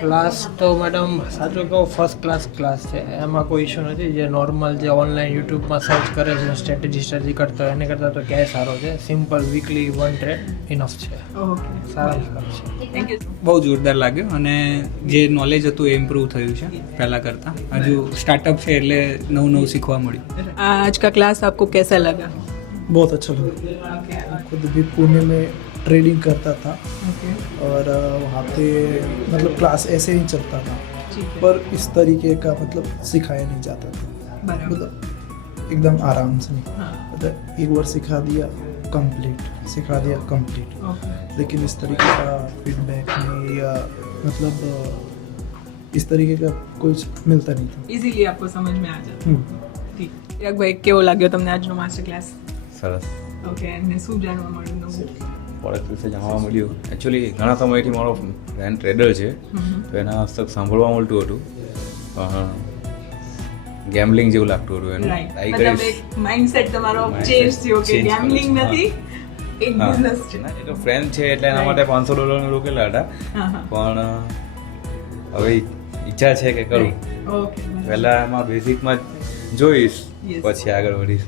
Class તો madam સાચું કહું ફર્સ્ટ ક્લાસ છે, એમાં કોઈ ઇશ્યુ નથી. જે નોર્મલ જે ઓનલાઈન યુટ્યુબમાં સર્ચ કરે છે સ્ટ્રેટેજી કરતો હોય એને કરતાં તો ક્યાંય સારો છે. સિમ્પલ વીકલી 1 ટ્રેડ ઇનફ છે, ઓકે, સારા છે. Thank you. બહુ જોરદાર લાગ્યો અને જે નોલેજ હતું એ ઇમ્પ્રૂવ થયું છે પહેલાં કરતાં. હજુ સ્ટાર્ટઅપ છે એટલે નવું શીખવા મળ્યું. आज का क्लास आपको कैसा लगा? बहुत अच्छा लगा. खुद भी पुणे में ट्रेडिंग करता था और वहाँ पे मतलब क्लास ऐसे ही चलता था, पर इस तरीके का मतलब सिखाया नहीं जाता था. मतलब एकदम आराम से मतलब एक बार सिखा दिया कंप्लीट. लेकिन इस तरीके का फीडबैक में या मतलब इस तरीके का कुछ मिलता नहीं था. इजीली आपको समझ में आ जाता. ઠીક. ભાઈ કેવો લાગ્યો તમને આજનો માસ્ટર ક્લાસ? સરસ. ઓકે, અને શું જાણવા મળ્યું નવું? પ્રોડક્ટ વિશે જાણવા મળ્યું. એકચ્યુઅલી ઘણા સમયથી મારો ફ્રેન્ડ ટ્રેડર છે, તો એના હસ્તક સાંભળવા મળતું હતું, પણ ગેમ્બલિંગ જેવું લાગતું હતું એનું. રાઈટ, ટ્રાય મતલબ કરીશ. એક માઇન્ડસેટ તમારો ચેન્જ થયો કે change ગેમ્બલિંગ કરું છું. નથી, એક હા. બિઝનેસ છે. ના, એ તો ફ્રેન્ડ છે એટલે એના માટે $500 રોકેલા હતા, હા હા, પણ હવે ઈચ્છા છે કે કરું. ઓકે, પહેલાં એમાં બેઝિકમાં જોઈશ, Yes. પછી આગળ વધીશ.